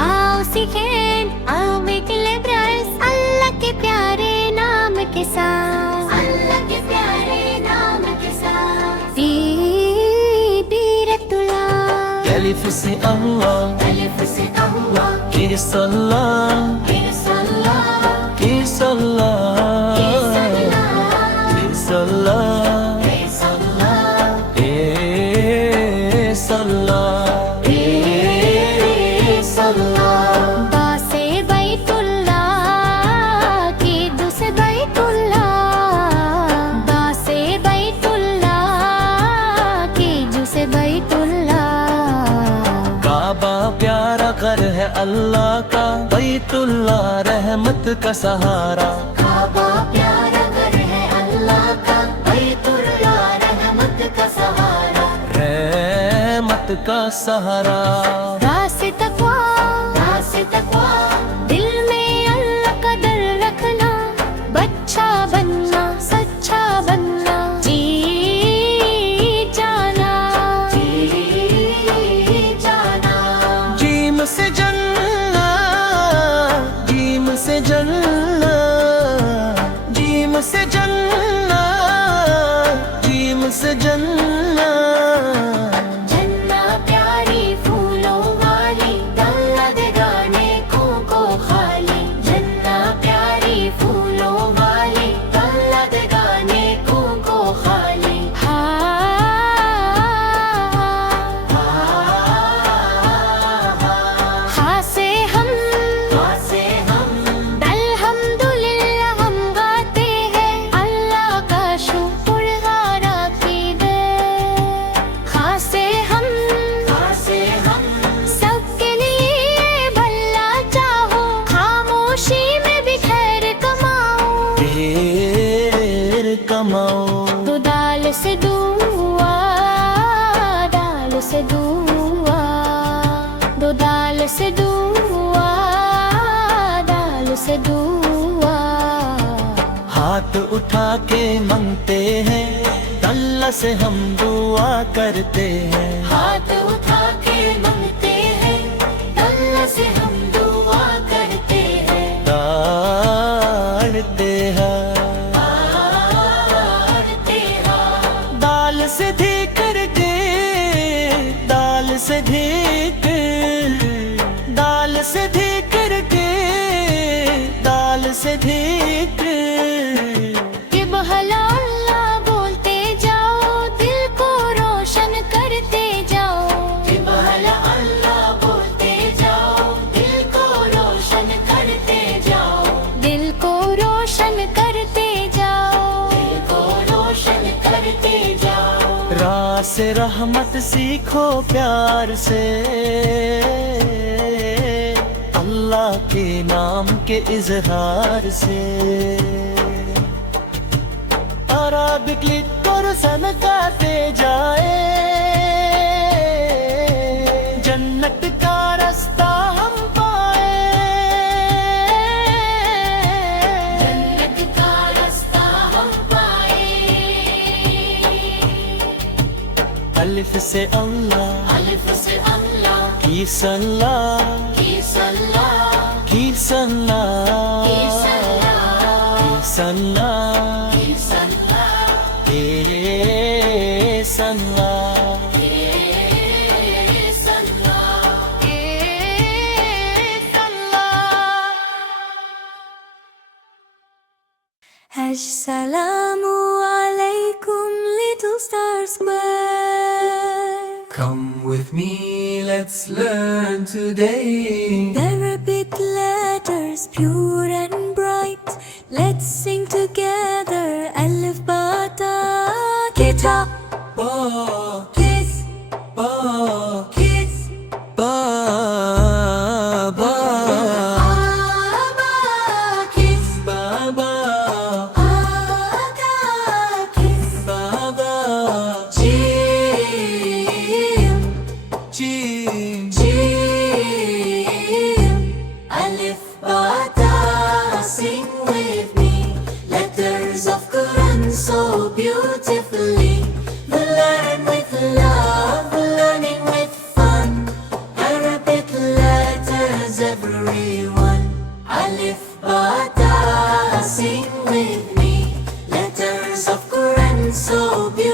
आओ सीखें, आओ make liberals अल्लाह के प्यारे नाम के साथ, अल्लाह के प्यारे नाम के साथ। बीरतुल्लाह अलिफ से अल्लाह, अलिफ से अल्लाह, की सल्लाह, की सल्लाह, की सल्लाह, की सल्लाह, की सल्लाह, की सल्लाह, ए सल्लाह, ए सल्लाह। बा से बैतुल्लाह, की दू से बैतुल्लाह, बा से बैतुल्लाह, की जू से बैतुल्लाह। काबा प्यारा घर है अल्लाह का, बैतुल्लाह रहमत का सहारा। काबा प्यारा घर है अल्लाह का, बैतुल्लाह रहमत का सहारा। रहमत का सहारा। रास्ते तकवा, रास्ते तकवा, दिल में अल्लाह का डर रखना, बच्चा बनना, सच्चा बनना, जी जाना, जी जाना। जीम से जन्ना, जीम से जन्ना, जीम से जन्ना, जीम से जन्ना। जन्ना प्यारी फूलों वाली, अल्लाह देगा नेकों को खाली। जन्ना प्यारी फूलों वाली, अल्लाह देगा नेकों को खाली। हा से हम, अल्हम्दुलिल्लाह हम गाते हैं, अल्लाह का शुक्र गाना कीजिए। हा से हम, सबके लिए भला चाहो, खामोशी में भी खैर कमाओ। ढेर कमाओ। दो दाल से दुआ, दाल से दुआ, दो दाल से दुआ, दाल से दुआ। हाथ उठा के मांगते हैं, अल्लाह से हम दुआ करते हैं। हाथ उठा के मांगते हैं, अल्लाह से हम दुआ करते हैं। दाढ़ते हैं, आरते हैं, दाल से धीकर दे, दाल से धीकर, दाल से धीकर के, दाल से धीकर। कि बहला अल्लाह बोलते जाओ, दिल को रोशन करते जाओ। कि बहला अल्लाह बोलते जाओ, दिल को रोशन करते जाओ। दिल को रोशन करते जाओ, दिल को रोशन करते जाओ। राह से रहमत सीखो प्यार से, अल्लाह के नाम के इजहार से। अरबिक लिखकर सनकाते जाए, जन्नत का रास्ता हम पाए। जन्नत का रास्ता हम पाए। अलिफ से अल्लाह, अलिफ से अल्लाह, की सल्लाह, की सल्लाह, की सल्लाह, की सल्लाह, की सल्लाह, की सल्लाह, ए सल्लाह। ए सल्लाह, ए सल्लाह। Assalamu alaikum, little star square. Come with me, let's learn today. Arabic letters pure and bright. Let's sing together. Alif ba ta, kitab, Ba, kiss, ba, kiss. ba, ba, Aba, kiss, ba, ba, aga, kiss. ba, ba. Jim, Jim, Jim. Alif ba ta, sing with me. Letters of Quran so beautifully. We learn with so beautiful.